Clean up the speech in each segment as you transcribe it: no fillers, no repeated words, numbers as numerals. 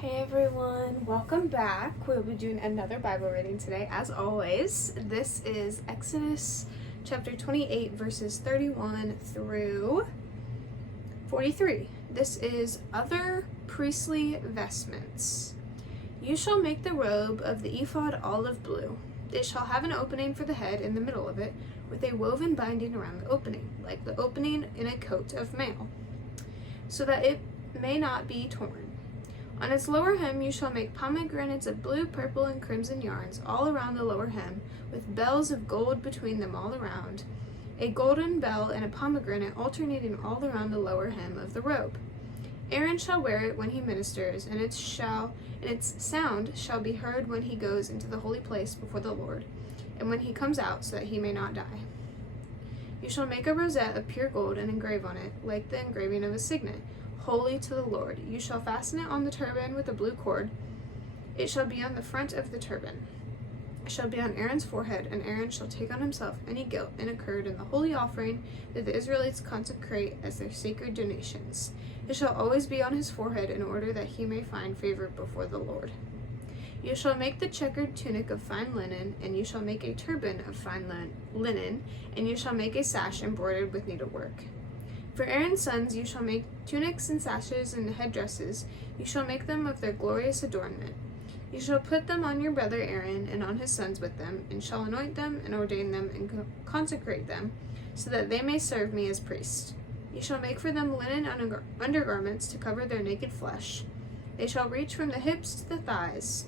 Hey everyone, welcome back. We'll be doing another Bible reading today. As always, this is Exodus chapter 28, verses 31 through 43. This is other priestly vestments. You shall make the robe of the ephod olive blue. It shall have an opening for the head in the middle of it, with a woven binding around the opening, like the opening in a coat of mail, so that it may not be torn. On its lower hem you shall make pomegranates of blue, purple, and crimson yarns all around the lower hem, with bells of gold between them all around, a golden bell and a pomegranate alternating all around the lower hem of the robe. Aaron shall wear it when he ministers, and its sound shall be heard when he goes into the holy place before the Lord, and when he comes out, so that he may not die. You shall make a rosette of pure gold and engrave on it, like the engraving of a signet, holy to the Lord. You shall fasten it on the turban with a blue cord. It shall be on the front of the turban. It shall be on Aaron's forehead, and Aaron shall take on himself any guilt incurred in the holy offering that the Israelites consecrate as their sacred donations. It shall always be on his forehead, in order that he may find favor before the Lord. You shall make the checkered tunic of fine linen, and you shall make a turban of fine linen, and you shall make a sash embroidered with needlework. For Aaron's sons you shall make tunics and sashes and headdresses. You shall make them of their glorious adornment. You shall put them on your brother Aaron and on his sons with them, and shall anoint them and ordain them and consecrate them, so that they may serve me as priests. You shall make for them linen undergarments to cover their naked flesh. They shall reach from the hips to the thighs.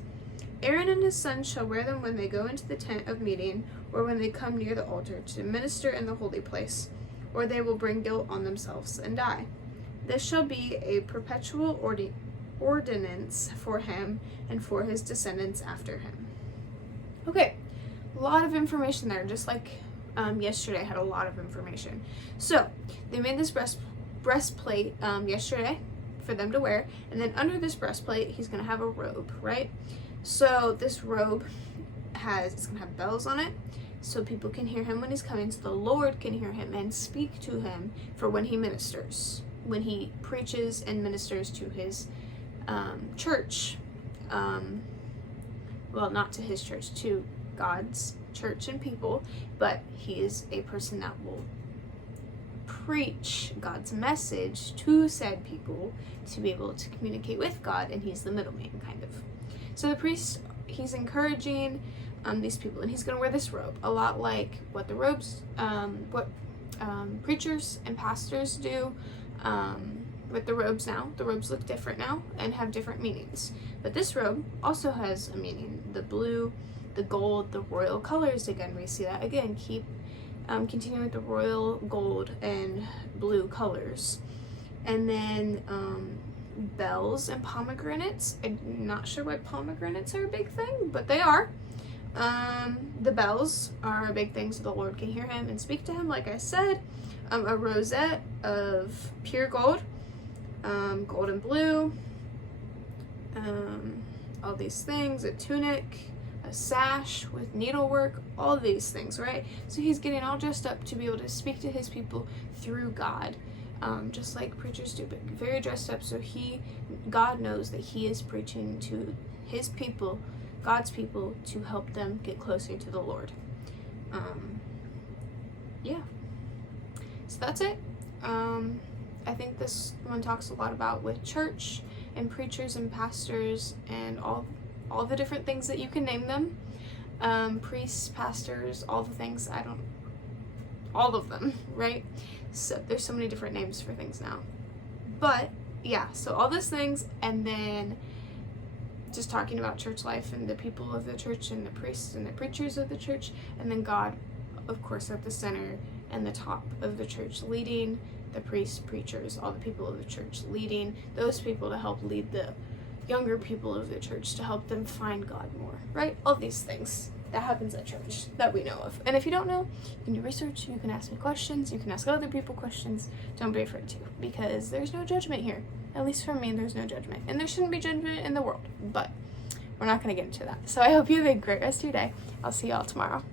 Aaron and his sons shall wear them when they go into the tent of meeting, or when they come near the altar to minister in the holy place, or they will bring guilt on themselves and die. This shall be a perpetual ordinance for him and for his descendants after him. Okay, a lot of information there, just like yesterday had a lot of information. So, they made this breastplate yesterday for them to wear, and then under this breastplate, he's going to have a robe, right? So, this robe it's going to have bells on it, so people can hear him when he's coming, so the Lord can hear him and speak to him for when he ministers, when he preaches and ministers to his church. Well, not to his church, to God's church and people, but he is a person that will preach God's message to said people to be able to communicate with God, and he's the middleman, kind of. So the priest, he's encouraging these people, and he's going to wear this robe, a lot like what the robes, preachers and pastors do with the robes now. The robes look different now and have different meanings, but this robe also has a meaning. The blue, the gold, the royal colors, again, we see that again, continuing with the royal gold and blue colors. And then bells and pomegranates. I'm not sure why pomegranates are a big thing, but they are. The bells are a big thing, so the Lord can hear him and speak to him, like I said. A rosette of pure gold, gold and blue, all these things, a tunic, a sash with needlework, all of these things, right? So he's getting all dressed up to be able to speak to his people through God, just like preachers do, but very dressed up, so God knows that he is preaching to his people, God's people, to help them get closer to the Lord. Yeah. So that's it. I think this one talks a lot about with church and preachers and pastors and all the different things that you can name them. Priests, pastors, all the things, all of them, right? So there's so many different names for things now. But yeah, so all those things, and then just talking about church life and the people of the church and the priests and the preachers of the church, and then God, of course, at the center and the top of the church, leading the priests, preachers, all the people of the church, leading those people to help lead the younger people of the church, to help them find God more, right? All these things that happens at church that we know of. And if you don't know, you can do research, you can ask me questions, you can ask other people questions. Don't be afraid to, because there's no judgment here. At least for me, there's no judgment. And there shouldn't be judgment in the world, but we're not going to get into that. So I hope you have a great rest of your day. I'll see y'all tomorrow.